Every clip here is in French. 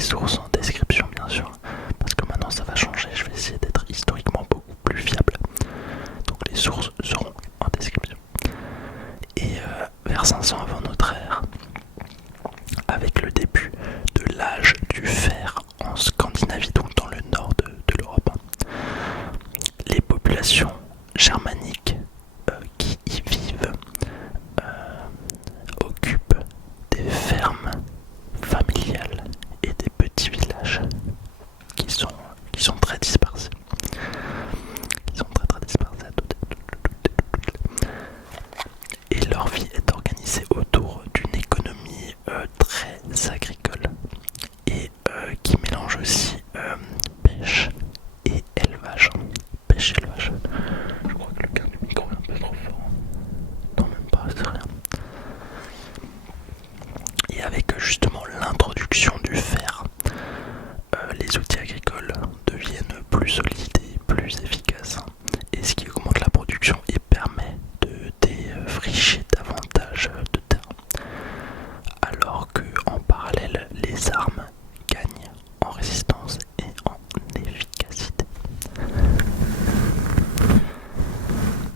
sources en description bien sûr, parce que maintenant ça va changer, je vais essayer d'être historiquement beaucoup plus fiable. Donc les sources seront en description. Et vers 500 avant notre ère, avec le début de l'âge du fer en Scandinavie, donc dans le nord de l'Europe, les populations germaniques qui y vivent occupent des fermes familiales et des petits villages qui sont très dispersés. Qui sont très dispersés. Et leur vie est organisée autour d'une économie très agricole et qui mélange aussi pêche et élevage. Pêche et élevage. Je crois que le gain du micro est un peu trop fort. Non, même pas, c'est rien. Et avec justement l'introduction du fer, les outils agricoles deviennent plus solides et plus efficaces, et ce qui augmente la production et permet de défricher davantage de terre, alors que en parallèle les armes gagnent en résistance et en efficacité.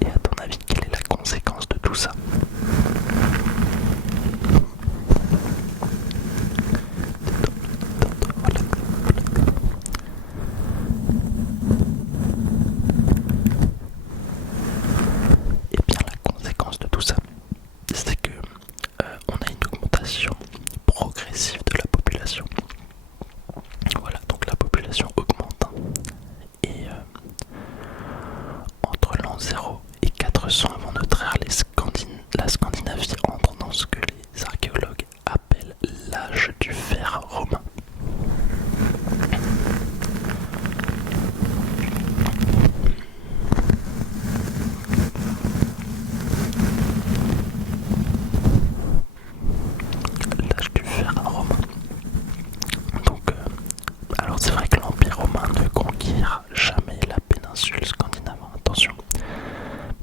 Et à ton avis, quelle est la conséquence de tout ça? Et bien la conséquence de tout ça, c'est que on a une augmentation progressive de la population. Voilà, donc la population augmente. Et entre l'an 0 et 400 avant notre ère, la Scandinavie entre dans ce que les archéologues appellent l'âge du fer romain. L'âge du fer romain. Donc, alors c'est vrai que l'Empire romain ne conquiert jamais la péninsule scandinave, attention,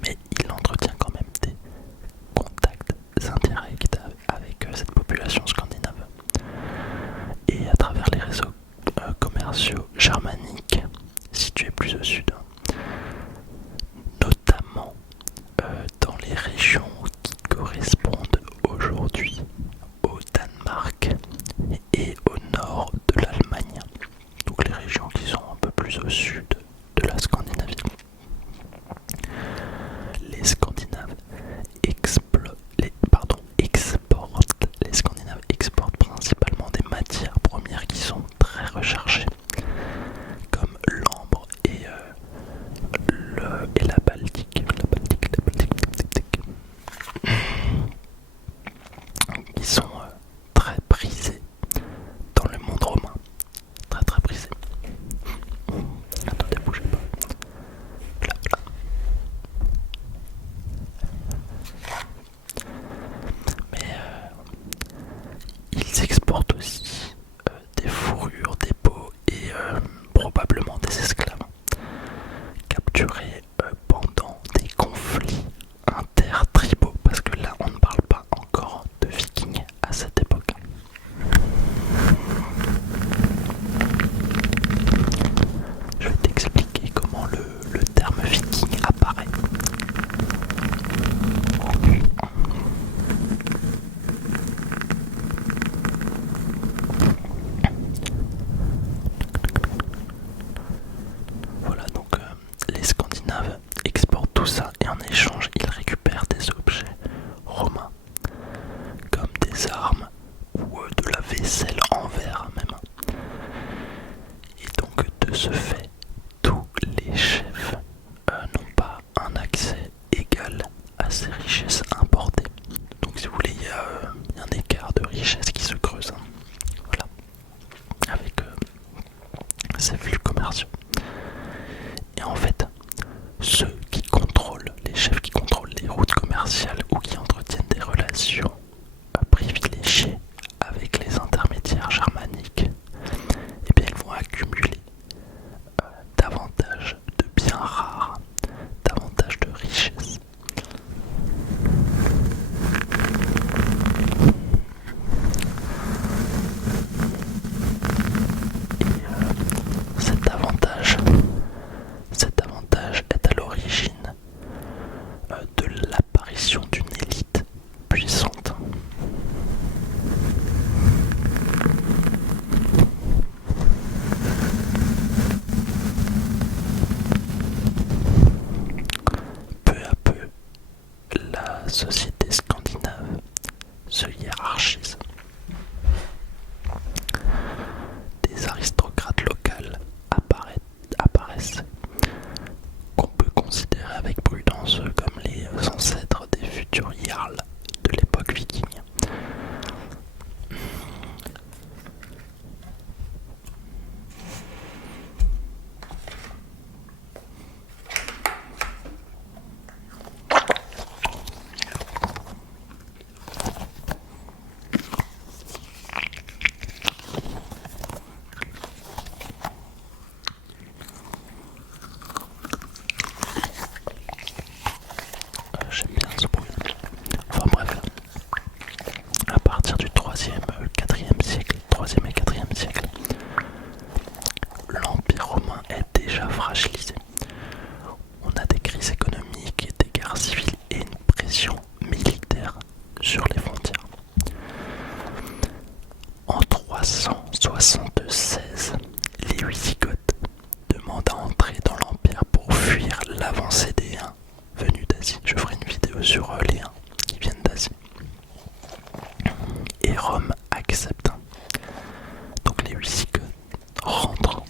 mais il entretient quand même des contacts indirects avec cette population scandinave. Et à travers les réseaux commerciaux germaniques situés plus au sud, notamment dans les régions qui correspondent aujourd'hui au Danemark et au nord de l'Allemagne, donc les régions qui sont un peu plus au sud de la Scandinavie. Les Scandinaves exportent principalement des matières premières qui sont très recherchées, comme l'ambre et la Baltique, qui sont très prisés dans le monde romain, très prisés. Attendez, bougez pas. Là. Mais ils exportent aussi des fourrures, des peaux et probablement des esclaves capturés pendant des conflits intertribaux, parce que là on ne parle pas encore de vikings à cette époque. Je vais t'expliquer comment le terme viking apparaît. Voilà, donc les Scandinaves exportent tout ça et en échange ils récupèrent des objets romains comme des armes ou de la vaisselle en verre même. Et donc de ce fait, tous les chefs n'ont pas un accès égal à ces richesses importées. Donc si vous voulez, il y a un écart de richesse qui se creuse. Voilà. Avec ces flux commerciaux. Et en fait, les chefs qui contrôlent les routes commerciales ou qui entretiennent des relations privilégiées avec les intermédiaires germaniques, eh bien ils vont accumuler davantage de biens rares, davantage de richesses. 376, les Wisigoths demandent à entrer dans l'Empire pour fuir l'avancée des Huns venus d'Asie. Je ferai une vidéo sur les Huns qui viennent d'Asie. Et Rome accepte. Donc les Wisigoths rentrent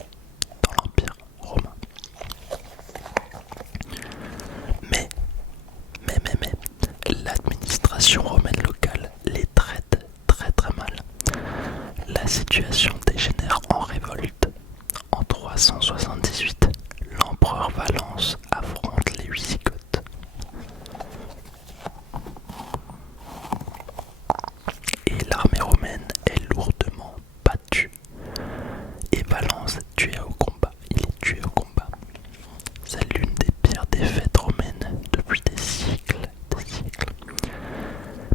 dans l'Empire romain. Mais, l'administration romaine locale les traite très mal. La situation dégénère en révolte. En 378, l'empereur Valens affronte les Wisigoths. Et l'armée romaine est lourdement battue. Et Valens est tué au combat. Il est tué au combat. C'est l'une des pires défaites romaines depuis des siècles.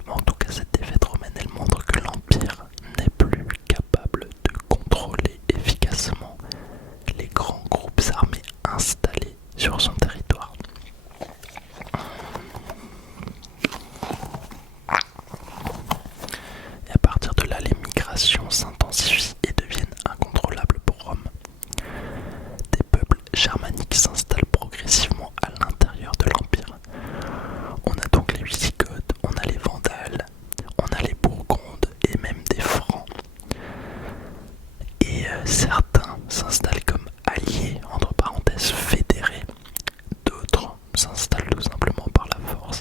Mais en tout cas, cette défaite romaine, elle montre que l'Empire n'est plus capable de contrôler efficacement les grands groupes armés installés sur son territoire. Et à partir de là, les migrations s'intensifient et deviennent incontrôlables pour Rome. Des peuples germaniques s'installent progressivement à l'intérieur de l'Empire. On a donc les Wisigoths, on a les Vandales, on a les Bourgondes et même des Francs. Et certains s'installent comme alliés, entre parenthèses fédérés, d'autres s'installent tout simplement par la force.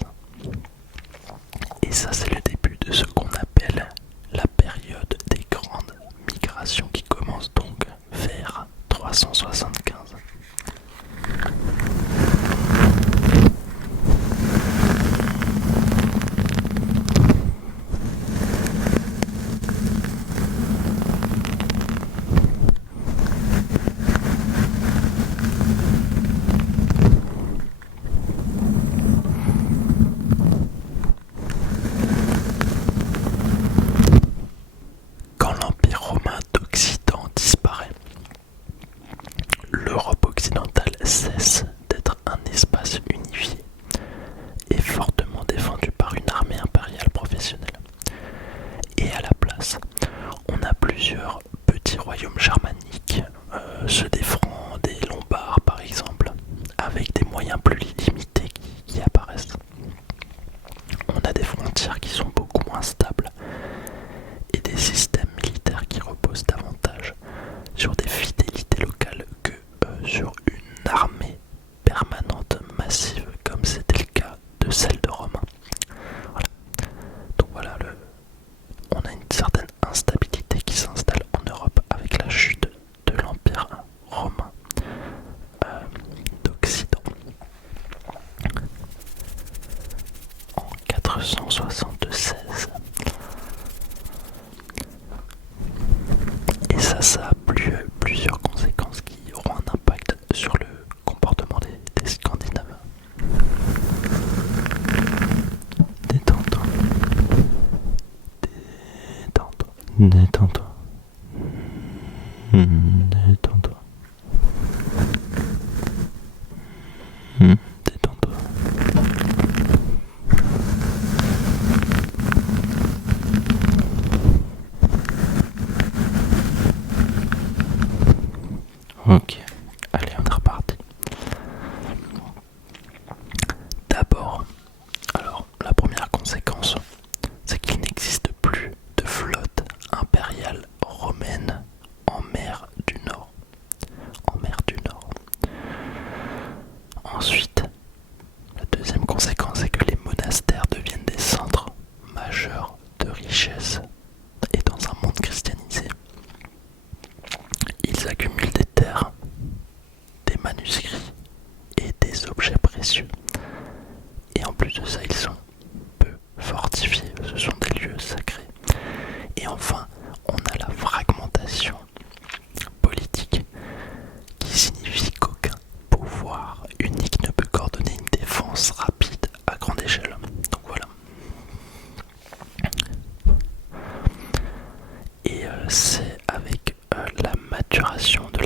Et ça, c'est le début de ce qu'on appelle la période des grandes migrations qui commence donc vers 375. Quand l'Empire romain d'Occident disparaît, l'Europe occidentale cesse d'être un espace unifié et fortement défendu par une armée impériale professionnelle. Et à la place, on a plusieurs petits royaumes germaniques, ceux des Francs, des Lombards par exemple, avec des moyens plus limités qui apparaissent. On a des frontières qui sont beaucoup moins stables et des systèmes militaires qui reposent davantage sur des fidélités locales que sur une armée permanente massive comme c'était le cas de celle de Rome. Voilà. Donc voilà, on a une certaine instabilité qui s'installe en Europe avec la chute de l'Empire romain d'Occident. En 476. Et ça a plusieurs conséquences qui auront un impact sur le comportement des Scandinaves. Détends-toi. Détends-toi. Détends-toi. Détends-toi. Ok, allez, on est reparti. D'abord, alors la première conséquence, c'est qu'il n'existe plus de flotte impériale romaine en mer du Nord. Ensuite, la deuxième conséquence, c'est que les monastères deviennent des centres majeurs de richesse. Et dans un monde christianisé, ils accumulent des terres, des manuscrits et des objets précieux. Et en plus de ça, ils sont peu fortifiés, ce sont des lieux sacrés. Et enfin, on a la fragmentation politique qui signifie qu'aucun pouvoir unique ne peut coordonner une défense rapide à grande échelle. Donc voilà. Et c'est avec la maturation de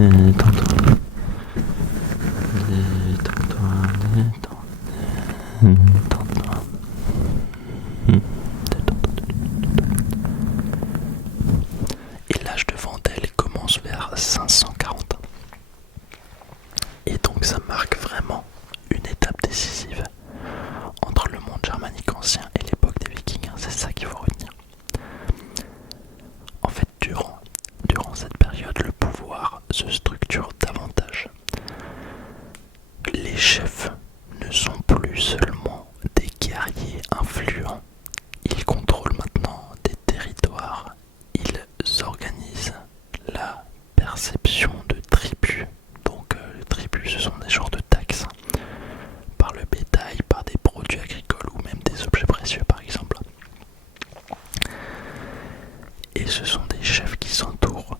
Détends-toi. Détends-toi, détends-toi. Et l'âge de Vandel commence vers 540. Et donc ça marque vraiment une étape décisive entre le monde germanique ancien et l'époque des Vikings, hein, c'est ça qu'il faut retenir. En fait, durant cette période, le pouvoir se structure davantage. Les chefs ne sont plus seulement des guerriers influents, ils contrôlent maintenant des territoires, ils organisent la perception de tribus. Donc les tribus, ce sont des genres de taxes par le bétail, par des produits agricoles ou même des objets précieux par exemple. Et ce sont des chefs qui s'entourent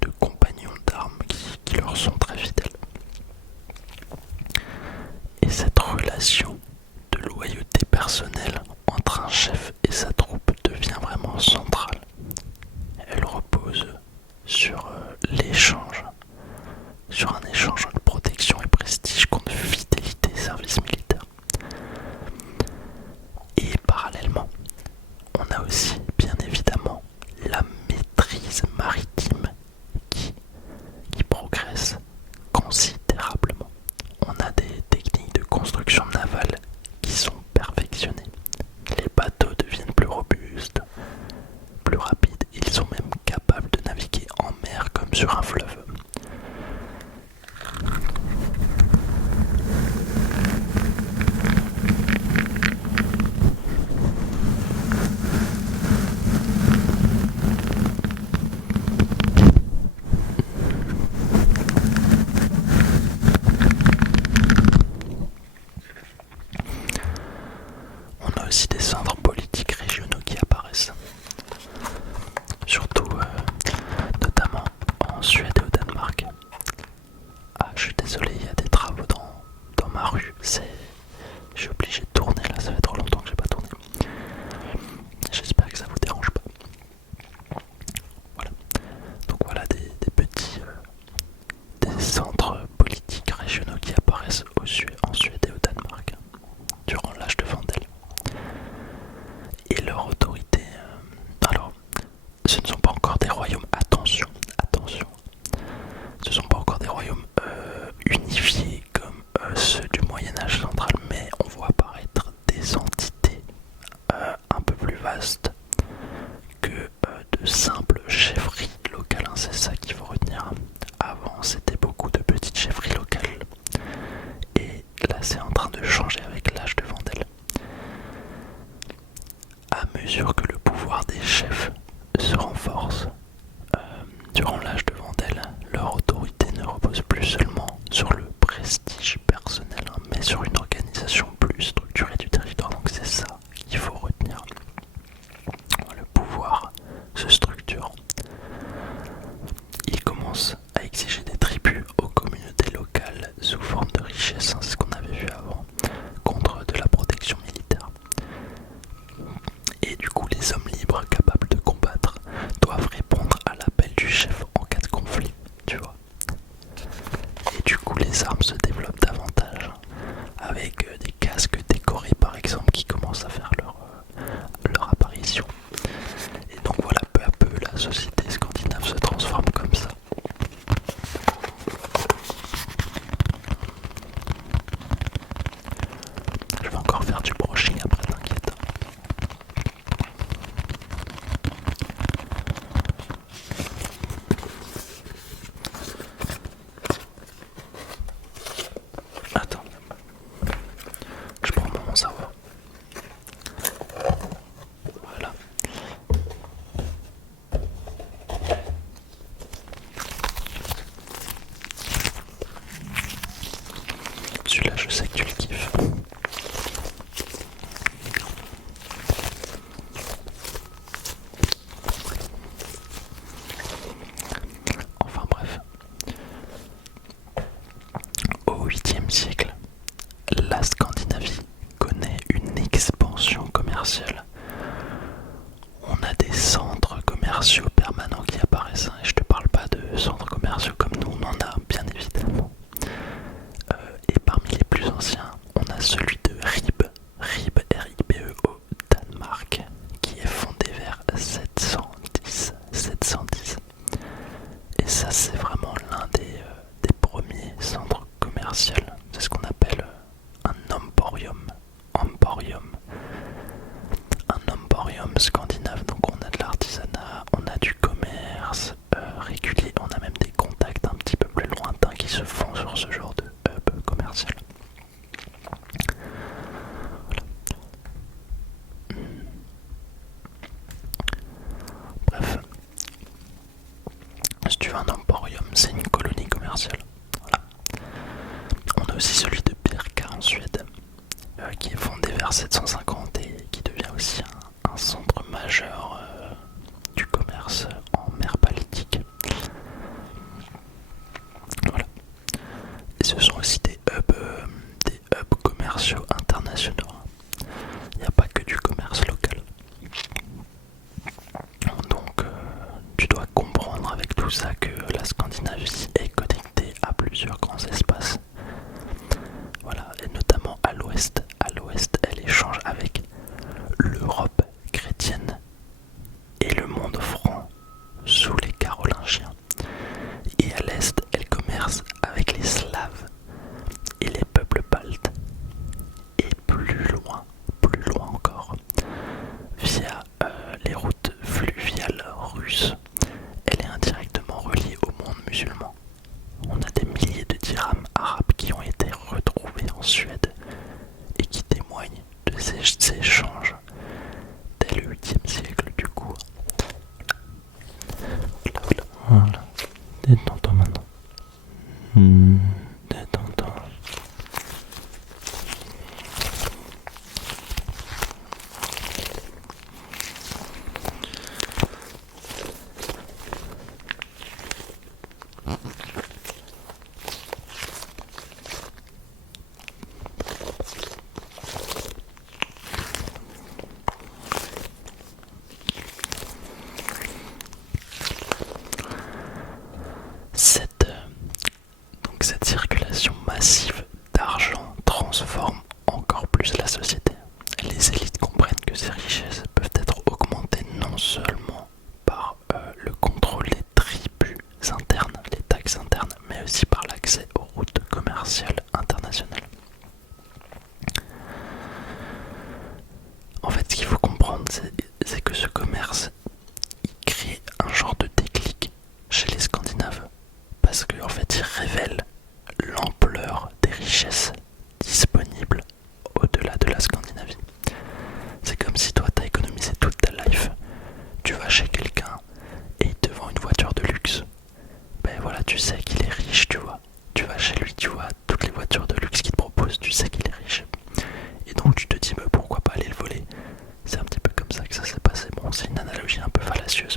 de compagnons d'armes qui leur sont très fidèles. Et cette relation de loyauté personnelle entre un chef et sa troupe devient vraiment centrale. Elle repose sur l'échange, sur un échange de protection et prestige contre fidélité et service militaire. Et parallèlement, on a aussi bien évidemment la maîtrise maritime qui progresse considérablement. On a des techniques de construction navale qui sont perfectionnées. Les bateaux deviennent plus robustes, plus rapides. Ils sont même capables de naviguer en mer comme sur un fleuve. On a aussi des centres politiques régionaux qui apparaissent, surtout notamment en Suède et au Danemark. Ah, je suis désolé, il y a des travaux dans ma rue, je suis obligé de tourner là, ça fait trop longtemps que j'ai pas tourné. J'espère que ça vous dérange pas. Voilà. Donc voilà des petits des centres politiques régionaux qui apparaissent en Suède et au Danemark durant l'âge de Vandel. Et leur autorité, alors ce ne sont pas encore des royaumes, attention, ce ne sont pas encore des royaumes unifiés comme ceux du Moyen-Âge central, mais on voit apparaître des entités un peu plus vastes que de simples chefferies locales, hein, c'est ça qu'il faut retenir. Avant c'était beaucoup de petites chefferies locales, et là c'est en train de changer avec l'âge de Vandel. À mesure que le pouvoir des chefs se renforce, durant l'âge de Vandel, leur autorité ne repose plus seulement sur le prestige personnel, hein, mais sur une organisation plus structurée du territoire. Donc c'est ça qu'il faut retenir. Le pouvoir se structure. Il commence à exiger des tribus aux communautés locales sous forme de richesse, hein, c'est ce qu'on avait vu avant, contre de la protection militaire. Et du coup, les hommes libres capables de combattre doivent répondre à l'appel du chef en cas de conflit, tu vois. Et du coup, les armes se développent davantage, avec des casques décorés par exemple qui commencent à faire leur apparition. Et donc voilà, peu à peu, la société scandinave se transforme comme ça. Je vais encore faire du brushing après, t'inquiète. Attends, je prends mon savoir. Voilà. Celui-là, je sais que tu le kiffes. Enfin bref. Au 8e siècle, la Scandinavie connaît une expansion commerciale. On a des centres commerciaux permanents qui apparaissent, hein, et je te parle pas de centres commerciaux comme aussi celui de Birka en Suède, qui est fondé vers 750 et qui devient aussi un centre majeur du commerce en mer Baltique. Voilà. Et ce sont aussi des hubs commerciaux internationaux. Il n'y a pas que du commerce local. Donc tu dois comprendre avec tout ça que la Scandinavie est connectée à plusieurs grands espaces. Voilà, et notamment à l'ouest. À l'ouest, elle échange avec l'Europe chrétienne et le monde franc sous les Carolingiens. Et à l'est, elle commerce avec les Slaves et les peuples baltes. Et plus loin encore, via les routes fluviales russes, elle est indirectement reliée au monde musulman. On a des milliers de dirhams arabes qui ont été retrouvés en Suède et qui témoignent de ces échanges dès le 8e siècle du coup. Voilà. Détends-toi maintenant. Détends-toi. Cette circulation massive d'argent transforme encore plus la société. Les élites comprennent que ces richesses peuvent être augmentées non seulement par le contrôle des tribus internes, les taxes internes, mais aussi par l'accès aux routes commerciales internationales. En fait, ce qu'il faut comprendre, c'est que ce commerce, il crée un genre de déclic chez les Scandinaves, parce qu'en fait, il révèle l'ampleur des richesses disponibles au-delà de la Scandinavie. C'est comme si toi t'as économisé toute ta life, tu vas chez quelqu'un et il te vend une voiture de luxe. Ben voilà, tu sais qu'il est riche, tu vois. Tu vas chez lui, tu vois toutes les voitures de luxe qu'il te propose, tu sais qu'il est riche. Et donc tu te dis, mais pourquoi pas aller le voler? C'est un petit peu comme ça que ça s'est passé. Bon, c'est une analogie un peu fallacieuse,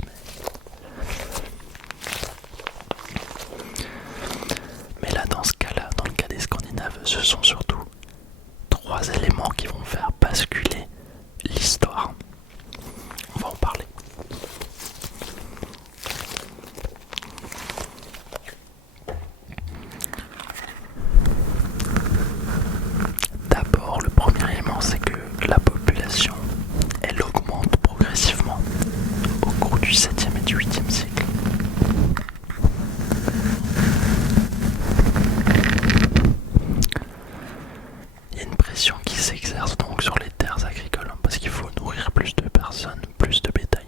mais là, dans ce cas-là, dans le cas des Scandinaves, ce sont surtout 3 éléments qui vont faire basculer l'histoire. On va en parler. D'abord, le premier élément, c'est que la population, elle augmente progressivement au cours du 7e et du 8e siècle. Il y a une pression qui s'exerce donc sur les terres agricoles, parce qu'il faut nourrir plus de personnes, plus de bétail.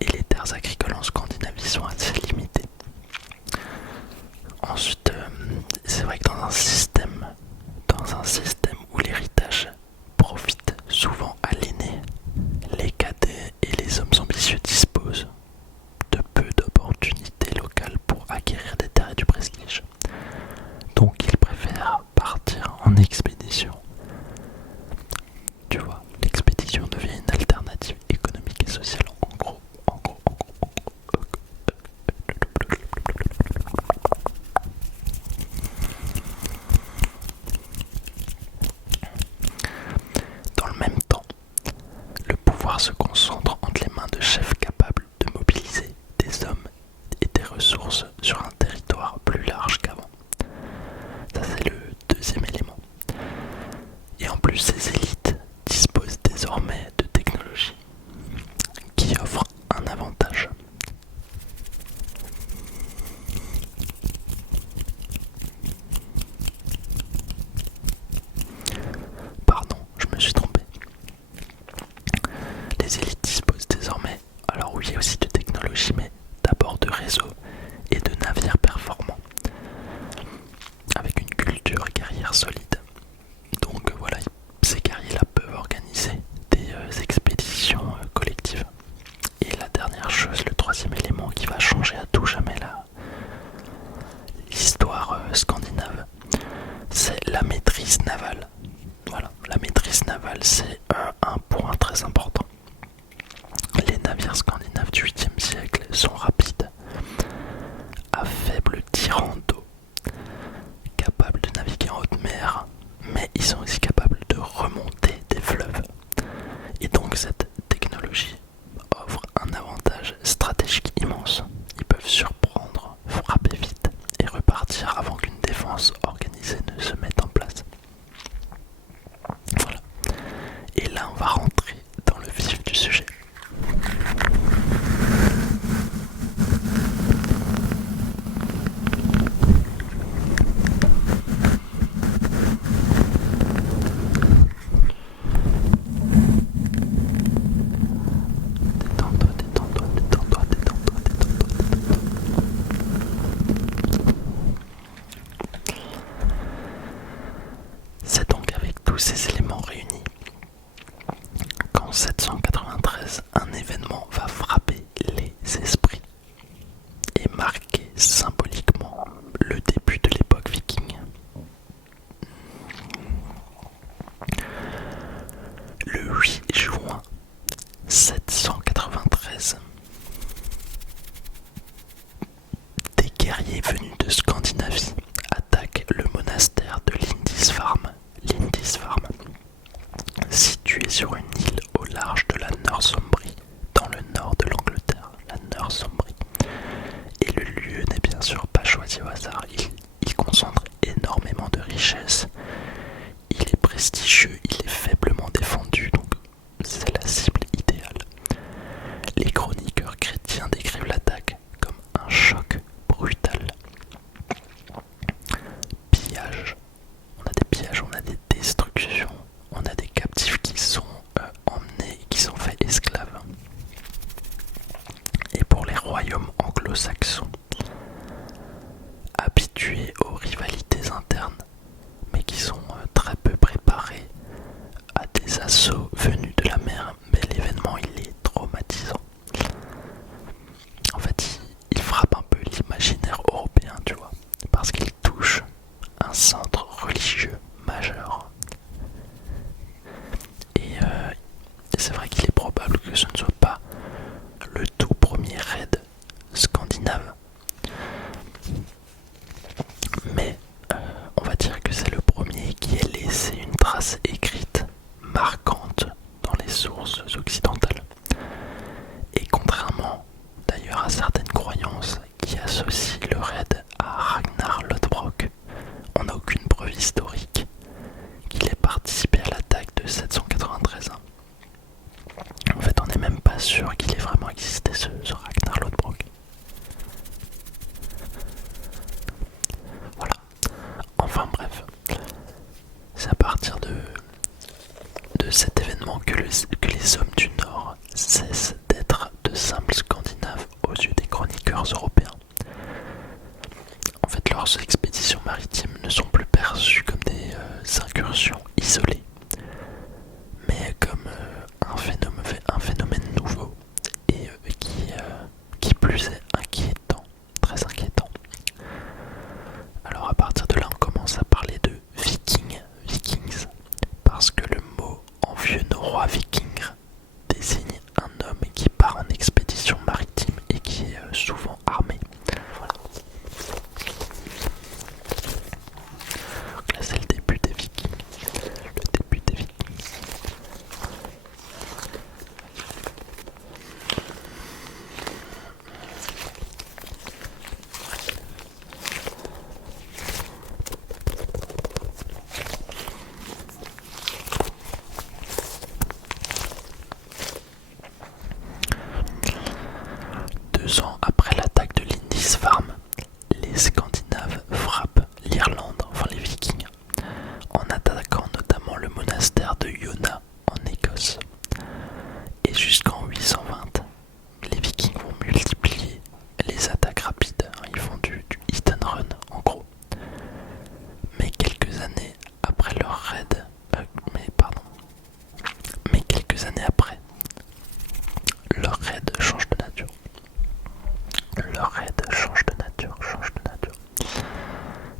Et les terres agricoles en Scandinavie sont assez limitées. Ensuite, c'est vrai que dans un système où l'héritage profite souvent à l'aîné, les cadets et les hommes ambitieux disposent de peu d'opportunités locales pour acquérir des terres et du prestige. Donc ils préfèrent partir en expédition. Tu vois, l'expédition devient une alternative économique et sociale en gros. Dans le même temps, le pouvoir se concentre entre les mains de chefs capables de mobiliser des hommes et des ressources sur un territoire plus large qu'avant. Ça, c'est le deuxième élément. civilisée ne se mette en place. Voilà. Et là, on va rentrer dans le vif du sujet. Détends-toi, détends-toi, détends-toi, détends-toi, détends-toi. C'est donc avec tous ces éléments réunis qu'en 793, un événement va frapper les esprits et marquer symboliquement le début de l'époque viking. Le 8 juin 793, des guerriers venus de Scandinavie attaquent le monastère de Lindisfarne, situé sur une île au large de la Northumbrie, dans le nord de l'Angleterre, la Northumbrie. Et le lieu n'est bien sûr pas choisi au hasard, il concentre énormément de richesses, il est prestigieux, il est faiblement défendu, donc c'est la cible idéale. Les chroniqueurs chrétiens décrivent l'attaque comme un choc brutal. Pillage, on a des destructions, on a des captifs qui sont emmenés, qui sont faits esclaves. Et pour les royaumes anglo-saxons, habitués aux rivalités internes, mais qui sont très peu préparés à des assauts venus de la mer, mais l'événement il est traumatisant. En fait, il frappe un peu l'imaginaire européen, tu vois, parce qu'il touche un centre religieux majeur. Et c'est vrai qu'il est probable que ce ne soit pas le tout premier raid scandinave, mais on va dire que c'est le premier qui ait laissé une trace écrite marquante dans les sources occidentales. Et contrairement d'ailleurs à certaines croyances qui associent le raid à Ragnar Lodbrok, on n'a aucune preuve historique qu'il ait participé à l'attaque de 793. En fait, on n'est même pas sûr qu'il ait vraiment existé ce Ragnar Lodbrok. Voilà. Enfin bref, c'est à partir de cet événement que les hommes du Nord cessent d'être de simples Scandinaves aux yeux des chroniqueurs européens. En fait, leurs expéditions maritimes ne sont plus perçues comme des incursions isolées, mais comme un phénomène nouveau et qui plus est inquiétant, très inquiétant. Alors à partir de là, on commence à parler de vikings, parce que le mot en vieux norrois viking désigne un homme qui part en expédition maritime et qui est souvent armé. Voilà. Donc là c'est le début des vikings. Le début des vikings. 2 ans après l'attaque de Lindisfarne, les Scandinaves frappent l'Irlande, enfin les Vikings, en attaquant notamment le monastère de Iona en Écosse. Et jusqu'en 820, les Vikings vont multiplier les attaques rapides, ils font du hit and run en gros. Mais quelques années après leur raid, leur raid change de nature.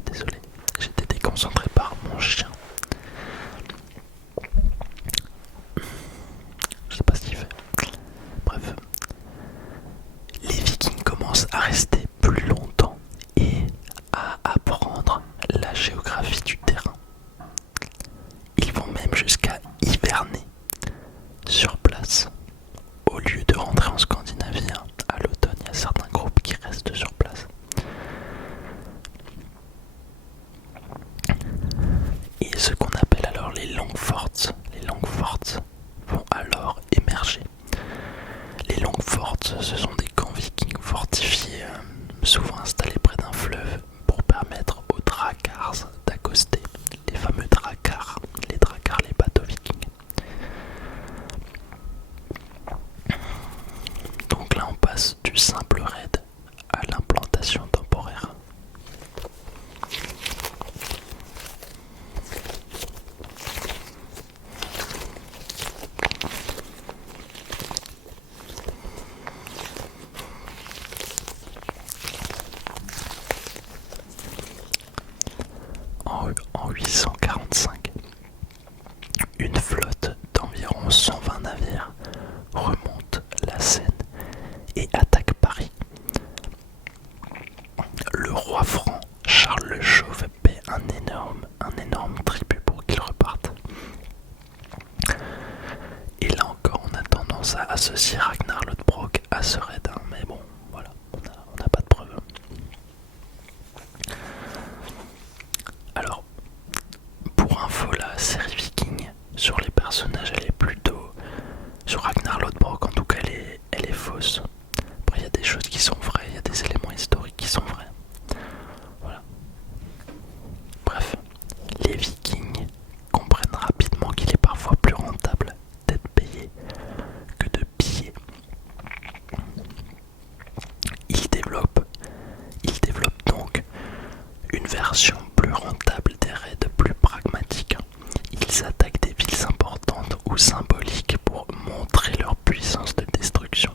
Désolé, j'étais déconcentré par mon chien. Je sais pas ce qu'il fait. Bref. Les Vikings commencent à rester plus longtemps et à apprendre la géographie du terrain. Ils vont même jusqu'à hiverner sur place. Au lieu de rentrer en Scandinavie, à l'automne, il y a certains groupes qui restent sur place. et ce qu'on appelle alors les langues fortes. Les langues fortes vont alors émerger. Les langues fortes, ce sont des camps vikings fortifiés, souvent installés près d'un fleuve pour permettre aux dracars d'accoster. Les fameux dracars, les bateaux vikings. Donc là on passe du simple raid à l'implantation temporaire. En 845, une flotte d'environ 120 navires remonte la Seine et attaque Paris. Le roi franc Charles le Chauve paie un énorme tribut pour qu'il reparte. Et là encore, on a tendance à associer Ragnar Lodbrok à ce raid, mais bon, voilà, on n'a pas de preuves. Alors, pour info, la série Viking, sur les personnages, elle est plutôt... Sur Ragnar Lodbrok, en tout cas, elle est fausse. Après, il y a des choses qui sont vraies, il y a des éléments historiques qui sont vrais. Voilà. Bref, les Vikings comprennent rapidement qu'il est parfois plus rentable d'être payé que de piller. Ils développent donc une version plus rentable des raids, plus pragmatique. Ils attaquent des villes importantes ou symboliques pour montrer leur puissance de destruction.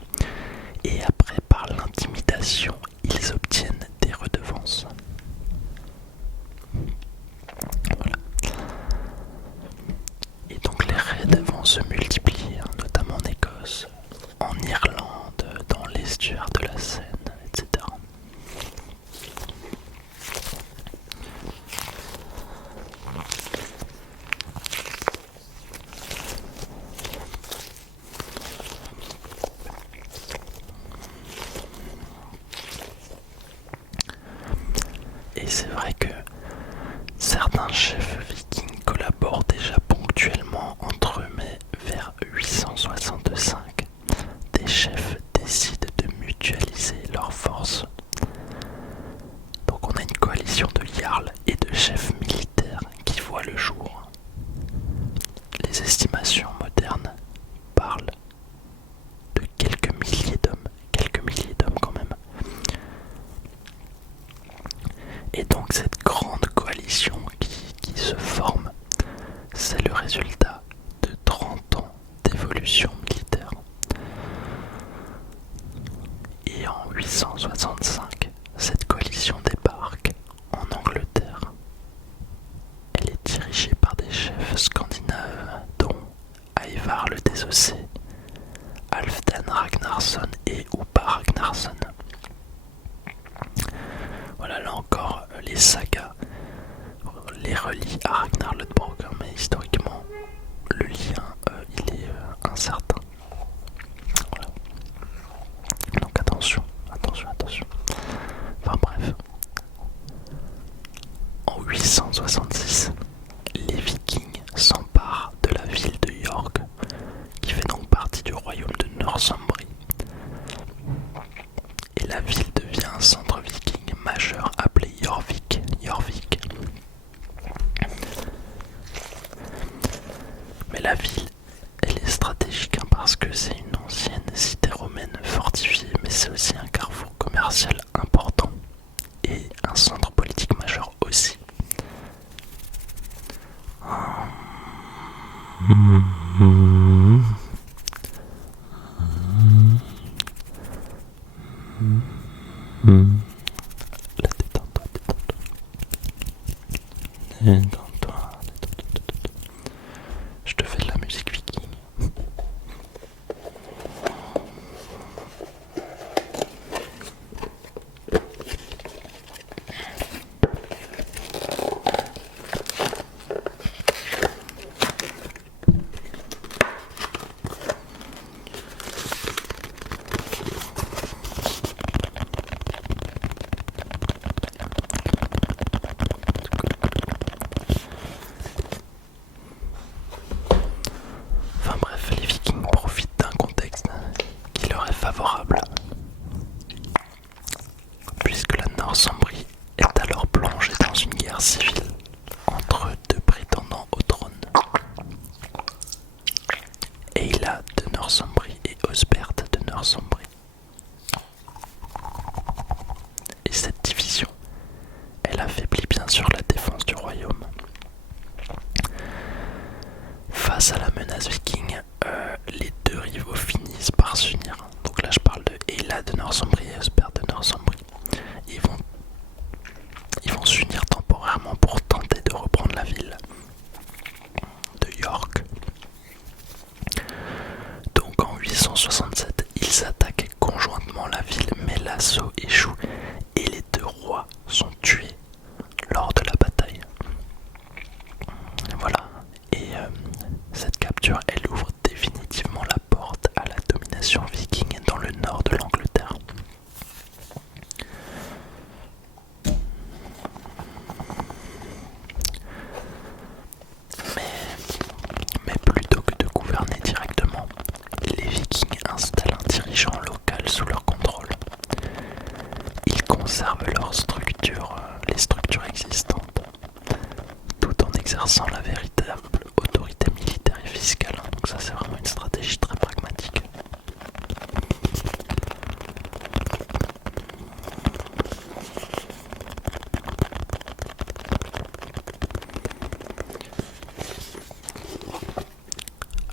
Et après, par l'intimidation, ils obtiennent des redevances. Voilà. Et donc les raids vont se multiplier, notamment en Écosse, en Irlande, dans l'estuaire de la Seine, etc. Et c'est vrai que certains chefs vikings collaborent déjà ponctuellement entre eux, mais vers 865, des chefs décident de mutualiser leurs forces. Donc on a une coalition de jarls et de chefs militaires qui voient le jour. Les estimations modernes parlent de quelques milliers d'hommes quand même. Et donc cette grande coalition qui se forme, c'est le résultat de 30 ans d'évolution militaire. Et en 865, cette coalition débarque en Angleterre. Elle est dirigée par des chefs scandinaves dont Ivar le Désossé, Halfdan Ragnarsson et Upa Ragnarsson. Voilà, là encore, les sagas les relient à Ragnar Lodbrok, mais historiquement, le lien, il est incertain. Voilà. Donc attention. Enfin bref. En 866, les Vikings s'emparent de la ville de York, qui fait donc partie du royaume de Northumbrie. Et la ville devient un centre viking majeur appelé Jorvik. Mais la ville, elle est stratégique parce que c'est une ancienne cité romaine fortifiée, mais c'est aussi un carrefour commercial important et un centre politique majeur aussi. Là, détends-toi. Je te fais de la musique viking. exerçant la véritable autorité militaire et fiscale. Donc ça c'est vraiment une stratégie très pragmatique.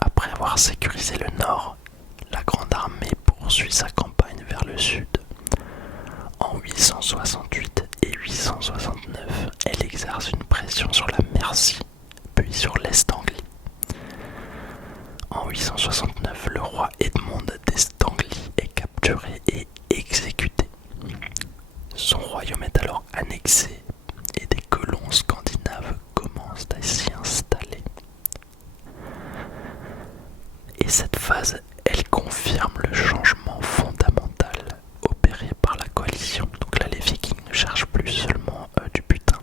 Après avoir sécurisé le nord, la Grande Armée poursuit sa campagne vers le sud. En 868 et 869, elle exerce une pression sur la Mercie, puis sur l'Est Anglie. En 869, le roi Edmond d'Est Anglie est capturé et exécuté. Son royaume est alors annexé et des colons scandinaves commencent à s'y installer. Et cette phase, elle confirme le changement fondamental opéré par la coalition. Donc là, les Vikings ne cherchent plus seulement du butin.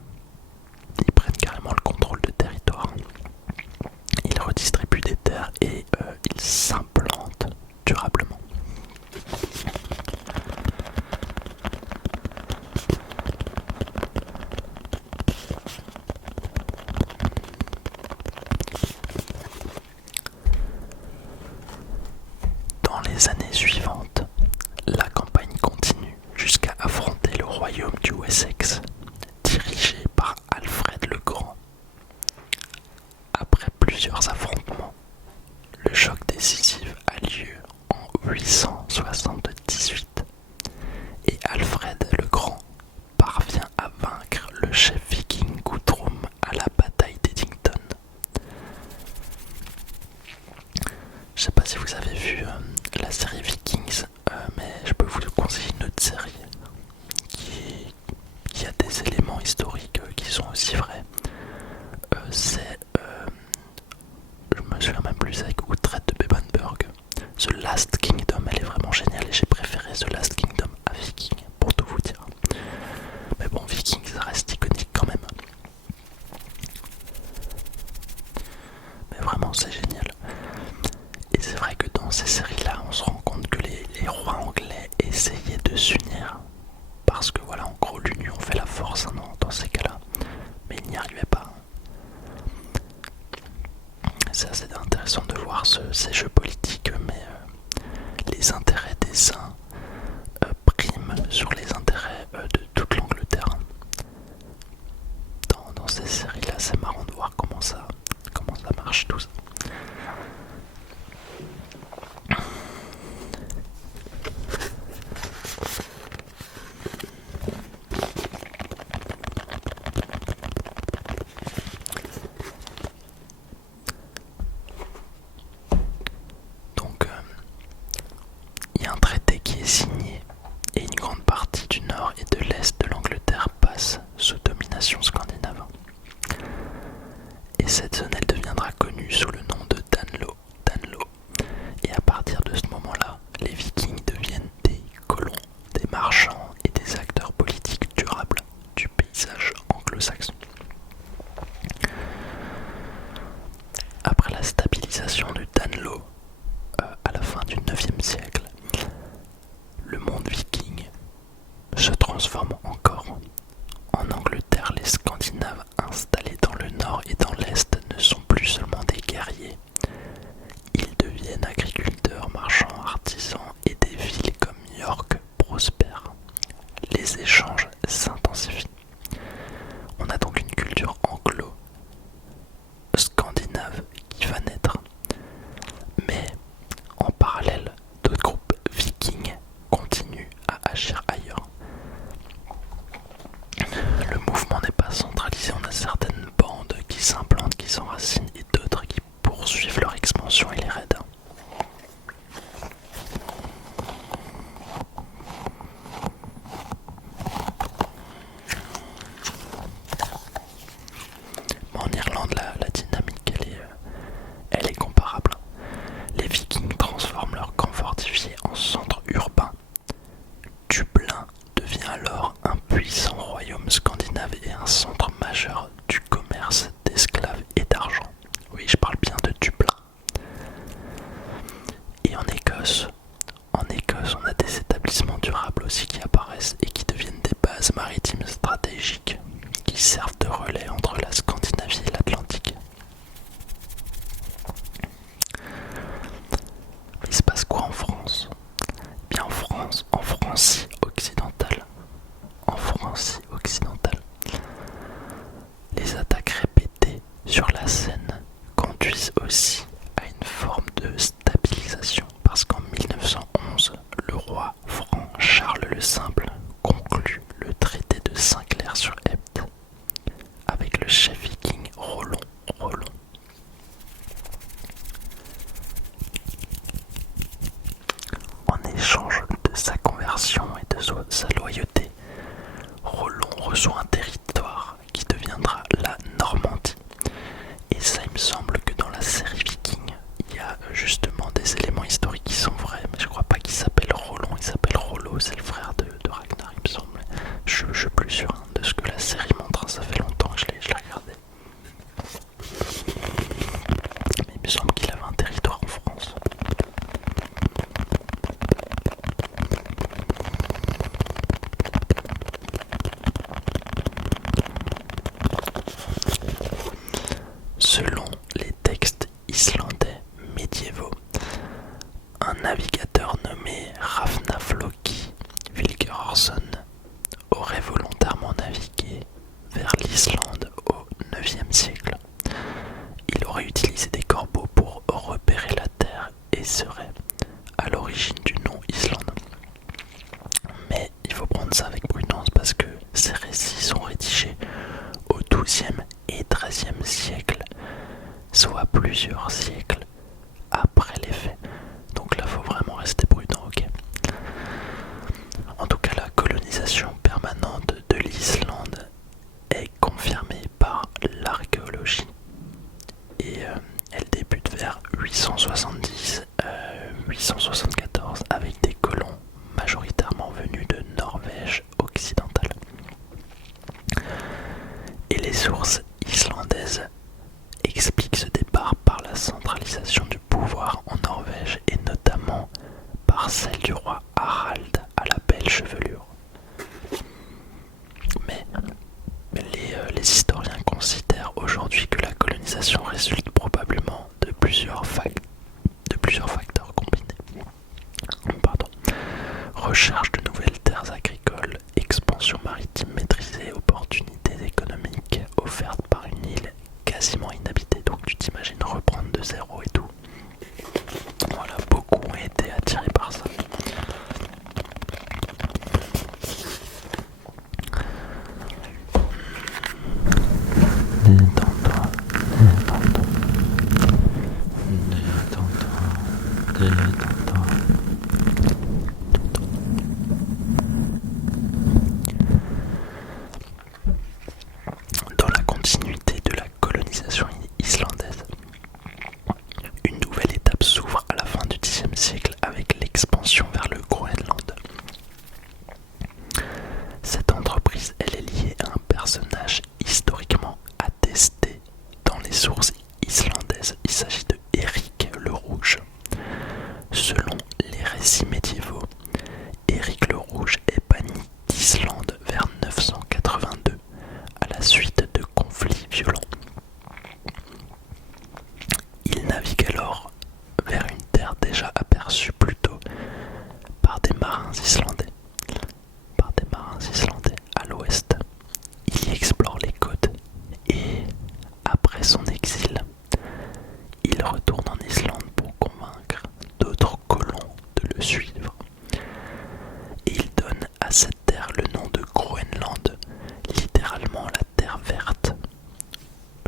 Ils prennent carrément le contrôle de territoire. Ils redistribuent des terres et ils s'implantent durablement. Dans les années suivantes, la campagne continue jusqu'à affronter le royaume du Wessex, dirigé par Alfred le Grand. Après plusieurs affrontements, le choc décisif a lieu en 878 et Alfred le Grand parvient à vaincre le chef viking Guthrum à la bataille d'Eddington. Je sais pas si vous avez vu la série Vikings, mais je peux vous conseiller une autre série qui a des éléments historiques qui sont aussi vrais. Je me souviens même plus avec Uhtred de Bebbanburg. The Last Kingdom, elle est vraiment géniale et j'ai préféré The Last Kingdom à Viking, pour tout vous dire. Mais bon, Viking, ça reste iconique quand même. Mais vraiment, c'est génial. Et c'est vrai que dans ces séries-là, on se rend compte que les rois anglais essayaient de s'unir. Parce que voilà, en gros, l'union fait la force dans ces cas-là. Mais ils n'y arrivaient pas. C'est assez intéressant de voir ces jeux politiques, mais les intérêts des uns priment sur les intérêts de toute l'Angleterre. Dans ces séries-là, c'est marrant de voir comment ça marche tout ça. Donc, il y a un traité qui est signé et une grande partie du nord et de l'est de l'Angleterre passe sous domination scandinave. Et cette zone, elle deviendra connue sous le nom de Danelaw. Et à partir de ce moment-là, les Vikings deviennent des colons, des marchands et des acteurs politiques durables du paysage anglo-saxon. Après la stabilisation de Danelaw à la fin du 9e siècle, le monde viking se transforme encore. En Angleterre, les Scandinaves installés dans le nord et dans l'est ne sont plus seulement des guerriers. Ils deviennent agriculteurs, marchands, artisans et des villes comme York prospèrent. Les échanges s'intensifient. On a donc une culture anglo-scandinave qui va naître. sur la Seine conduisent aussi à une forme de stabilisation parce qu'en 1911, le roi franc Charles le Simple conclut le traité de Saint-Clair-sur-Epte avec le chef viking Rollon. En échange de sa conversion et de sa loyauté, Rollon reçoit un territoire qui deviendra la Normandie. Et ça, il me semble que dans la série Viking, il y a justement des éléments historiques qui sont vrais, mais je crois pas qu'il s'appelle Rollon, il s'appelle Rollo, c'est le frère de Ragnar, il me semble. Je suis plus sûr de ce que la série montre, ça fait longtemps que je l'ai regardé. Mais il me semble qu'il avait un territoire en France. Selon les textes islandais médiévaux, un navigateur nommé Rafnafloki Vilgersson aurait volontairement navigué vers l'Islande au IXe siècle. Il aurait utilisé des corbeaux pour repérer la terre et serait à l'origine du nom Islande. Mais il faut prendre ça avec prudence parce que ces récits sont rédigés au XIIe et XIIIe siècle, soit plusieurs siècles après les faits. Donc là, faut vraiment rester prudent, ok. En tout cas, la colonisation permanente de l'Islande est confirmée par l'archéologie et elle débute vers 870-874 avec des colons majoritairement venus de Norvège occidentale. Et les sources islandaises expliquent ce départ par la centralisation du pouvoir en Norvège et notamment par celle du roi Harald à la belle chevelure. Mais les historiens considèrent aujourd'hui que la colonisation résulte probablement de plusieurs facteurs combinés. Recherche de nouvelles terres agricoles, expansion maritime maîtrisée, opportunités économiques offertes par une île quasiment inhabitée. Donc tu t'imagines reprendre de zéro et tout. Voilà, beaucoup ont été attirés par ça. Détends-toi, détends-toi. Dans la continuité de la colonisation islandaise, une nouvelle étape s'ouvre à la fin du Xe siècle avec l'expansion vers le Groenland. Cette entreprise, elle est liée à un personnage historiquement attesté dans les sources islandaises. Il s'agit de Éric le Rouge. Selon les récits médiévaux, Éric le Rouge est banni d'Islande vers 982 à la suite de conflits violents. Il navigue alors vers une terre déjà aperçue plus tôt par des marins islandais. À l'ouest. Il y explore les côtes et, après son exil, il retourne en Islande pour convaincre d'autres colons de le suivre. Et il donne à cette terre le nom de Groenland, littéralement la terre verte.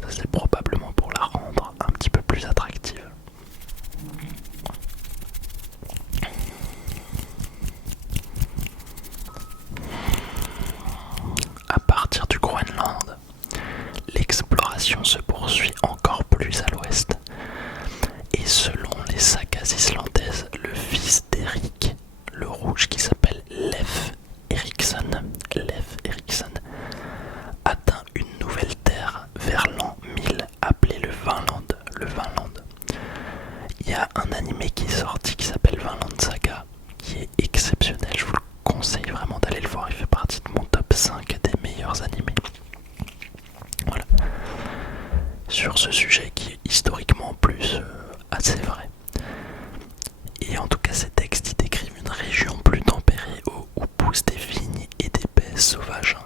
Ça, c'est probablement pour la rendre un petit peu plus attractive. À partir du Groenland, l'exploration se poursuit encore plus à l'ouest. Et selon les sagas islandaises, le fils d'Éric le Rouge, qui s'appelle Leif Erikson, atteint une nouvelle terre vers l'an 1000 appelée le Vinland. Il y a un animé qui est sorti qui s'appelle Vinland Saga, qui est exceptionnel. Je vous le conseille vraiment d'aller le voir. Il fait partie de mon top 5 des meilleurs animés. Voilà. Sur ce sujet qui est historiquement en plus assez vrai. Et en tout cas, ces textes ils décrivent une région plus tempérée où poussent des vignes et des baies sauvages.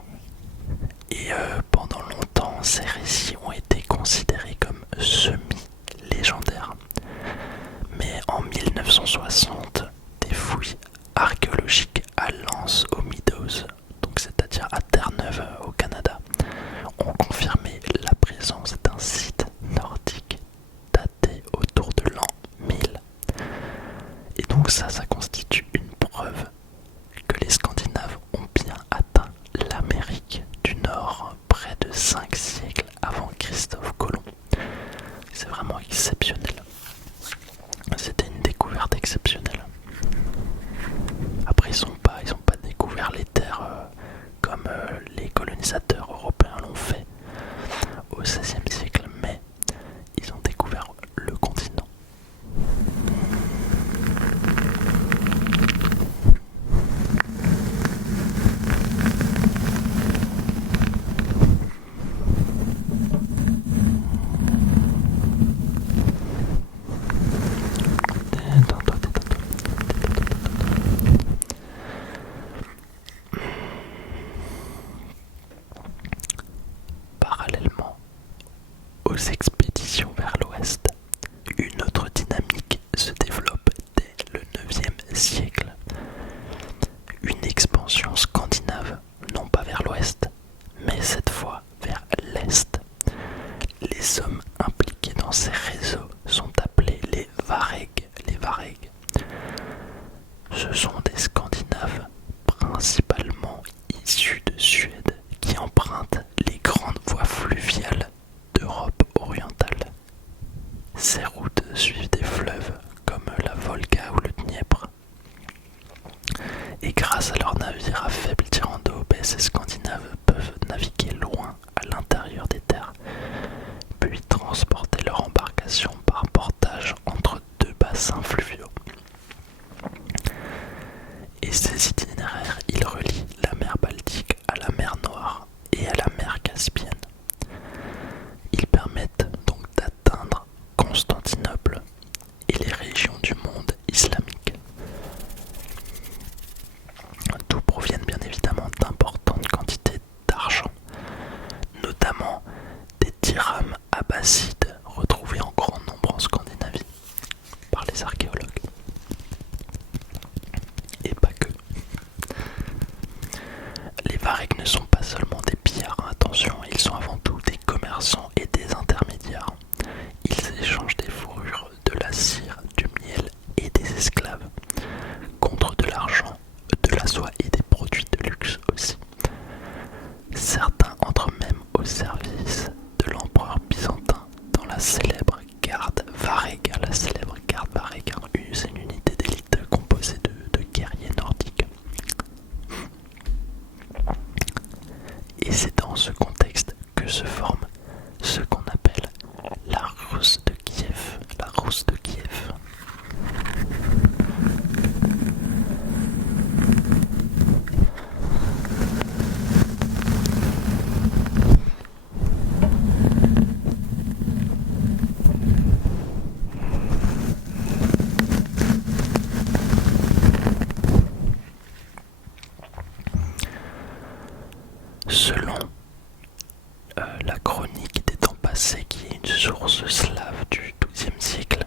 Et pendant longtemps, ces récits ont été considérés Donc ça constitue une preuve que les Scandinaves ont bien atteint l'Amérique du Nord près de 5 siècles avant Christophe Colomb. C'est vraiment exceptionnel. C'était une découverte exceptionnelle. Après, ils n'ont pas découvert les terres comme les colonisateurs européens l'ont fait au XVIe siècle, mais ils ont découvert le continent. Parallèlement aux expéditions vers l'ouest, une autre dynamique se développe dès le IXe siècle. Une expansion scandinave, non pas vers l'ouest, mais cette fois vers l'est. Les hommes impliqués dans ces réseaux sont appelés les Vareg. Ce sont des Scandinaves, principalement issus de Suède, qui empruntent les grandes voies fluviales d'Europe orientale. Ces routes suivent des fleuves comme la Volga ou le Dniepr. Et grâce à leurs navires à faible tirant d'eau, ces Scandinaves peuvent naviguer loin à l'intérieur des terres, puis transporter leur embarcation par portage entre deux bassins fluviaux. Et ces itinéraires, ils relient la mer Baltique à la mer Noire et à la mer Caspienne. Ils permettent donc d'atteindre Constantinople et les régions du monde islamique. D'où proviennent bien évidemment d'importantes quantités d'argent, notamment des dirhams abbassides retrouvés en grand nombre en Scandinavie par les archéologues. Et pas que. Les Varegs ne sont pas seulement des pillards, attention, ils sont avant tout des commerçants et des intermédiaires. Ils échangent des fourrures, de la cire, du miel et des esclaves, contre de l'argent, de la soie et des produits de luxe aussi. Certains entrent même au service de l'empereur byzantin dans la célèbre garde Vareg. La célèbre garde Vareg, c'est une unité d'élite composée de guerriers nordiques. Et c'est dans ce contexte que se forme ce qu'on appelle la Rus de Kiev. La Rus de Kiev. Selon la chronique des temps passés, qui est une source slave du XIIe siècle,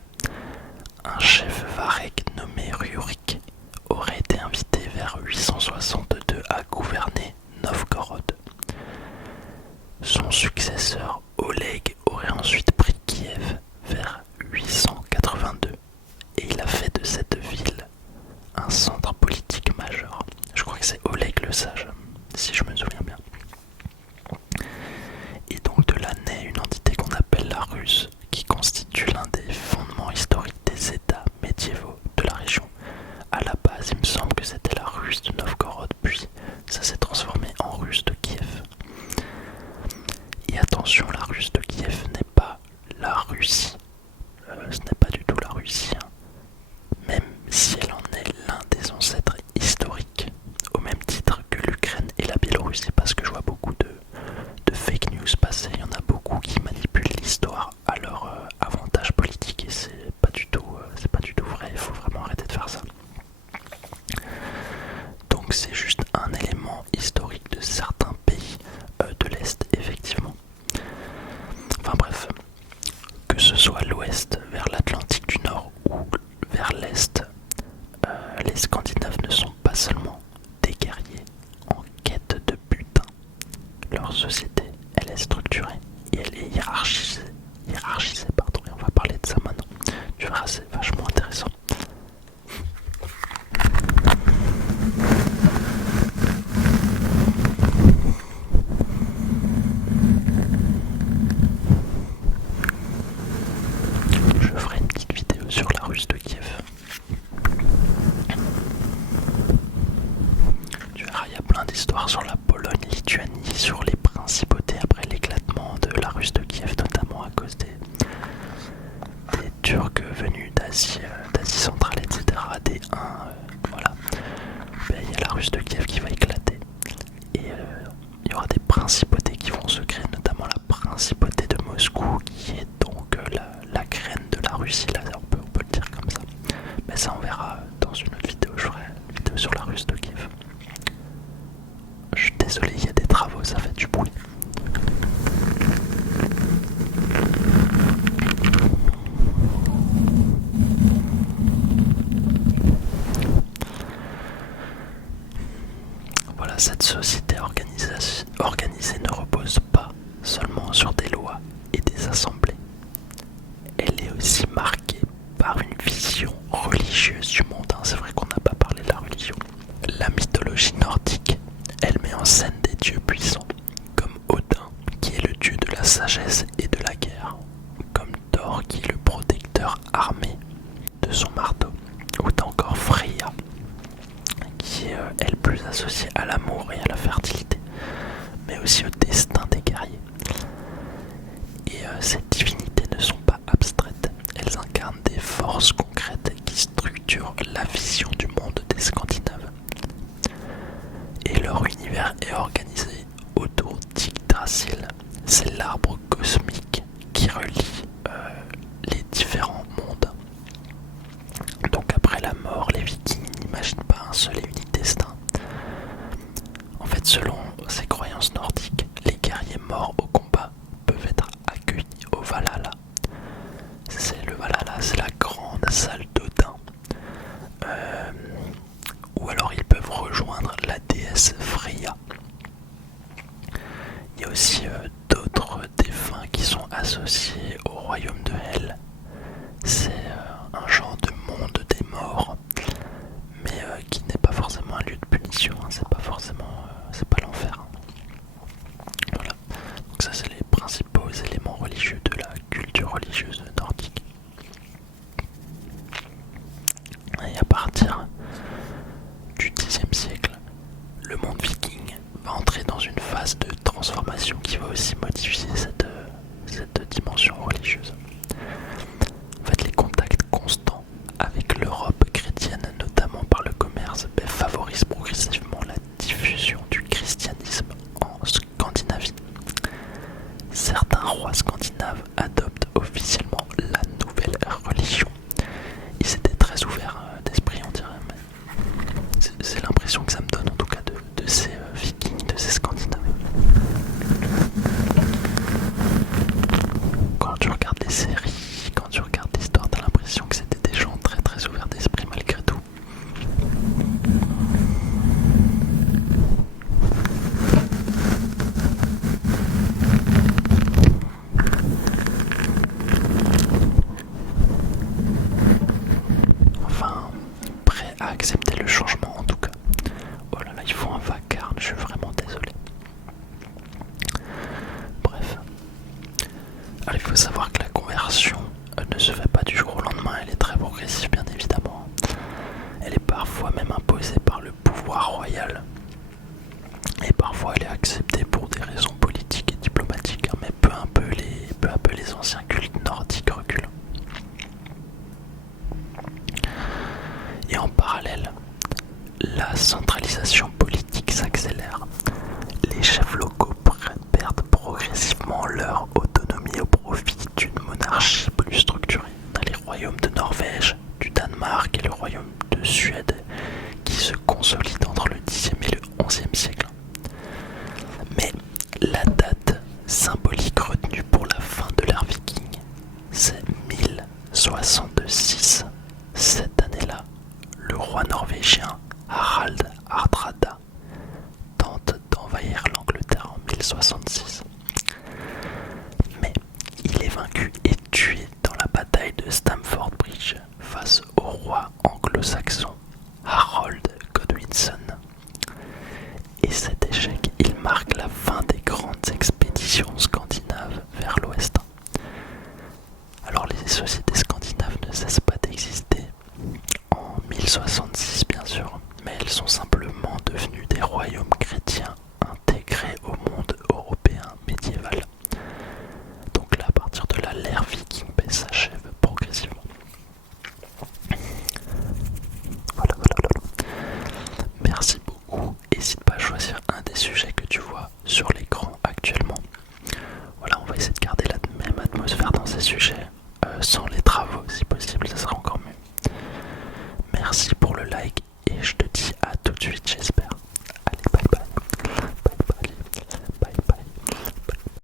un chef vareg nommé Rurik aurait été invité vers 862 à gouverner Novgorod. Son successeur Oleg aurait ensuite pris Kiev vers 882 et il a fait de cette ville un centre politique majeur. Je crois que c'est Oleg le Sage, si je me souviens bien. Et donc de là naît une entité qu'on appelle la Rus, qui constitue l'un des fondements historiques des États médiévaux cause des Turcs venus d'Asie centrale, etc., des Huns, voilà. Ben, il y a la Russe de Kiev qui va éclater. Et il y aura des principautés qui vont se créer, notamment la principauté de Moscou, qui est donc la graine de la Russie, là, on peut le dire comme ça. Mais ça on verra dans une autre vidéo, je ferai une vidéo sur la Russe de Kiev. Je suis désolé, il y a des travaux, ça fait du bruit. Voilà, cette société organisée ne repose pas seulement sur des lois et des assemblées. Elle est aussi marquée par une vision religieuse du monde. C'est vrai qu'on n'a pas parlé de la religion. La mythologie nordique, elle met en scène des dieux puissants, comme Odin, qui est le dieu de la sagesse et de la guerre, comme Thor, qui est le protecteur armé de son marteau, ou encore Freya, qui est elle plus associée à l'amour et à la fertilité, mais aussi au destin des guerriers. Et ces divinités ne sont pas abstraites, elles incarnent des forces concrètes qui structurent la vision du monde des Scandinaves. Et leur univers est organisé autour d'Yggdrasil. C'est l'arbre cosmique qui relie les différents mondes. Donc après la mort, les Vikings n'imaginent pas un seul et unique destin. En fait, selon ces croyances nordiques, les guerriers morts au combat peuvent être accueillis au Valhalla. Le Valhalla, c'est la grande salle d'Odin. Ou alors ils peuvent rejoindre la déesse Freya. Il y a aussi d'autres défunts qui sont associés au royaume de Hel. C'est un genre de monde des morts, mais qui n'est pas forcément un lieu de punition, hein. C'est pas l'enfer. Voilà. Donc ça, c'est les principaux éléments religieux de la culture religieuse nordique. Et à partir du Xe siècle, le monde viking va entrer dans une phase de transformation qui va aussi modifier cette dimension religieuse. En fait, les contacts constants avec l'Europe chrétienne, notamment par le commerce, favorisent progressivement la diffusion du christianisme en Scandinavie. Certains rois scandinaves adoptent officiellement la nouvelle religion. Ils étaient très ouverts d'esprit, on dirait. Mais c'est l'impression que ça me donne en tout cas de ces vikings, de ces scandinaves. Quand tu regardes les séries, quand tu regardes l'histoire, t'as l'impression que c'était des gens très très ouverts d'esprit malgré tout. Enfin, prêt à accepter le changement en tout cas. Oh là là, il faut un vacarme, je suis vraiment désolé. Bref. Alors il faut savoir que la conversion ne se fait pas du jour au lendemain, elle est très progressive bien évidemment. Elle est parfois même imposée par le pouvoir royal. Et parfois elle est acceptée pour des raisons politiques et diplomatiques, mais peu à peu les anciens cultes nordiques reculent. Et en parallèle, la centralisation politique s'accélère. Les chefs locaux perdent progressivement leur autonomie au profit d'une monarchie plus structurée. Dans les royaumes de Norvège, du Danemark et le royaume de Suède qui se consolident entre le Xe et le XIe siècle. Mais la date symbolique retenue pour la fin de l'ère viking, c'est 1066. Cette année-là, le roi norvégien Harald Hardrada tente d'envahir l'Angleterre en 1066. Mais il est vaincu et tué dans la bataille de Stamford Bridge face au roi anglo-saxon Harold Godwinson. Et cet échec, il marque la fin des grandes expéditions scandinaves vers l'ouest. Alors les sociétés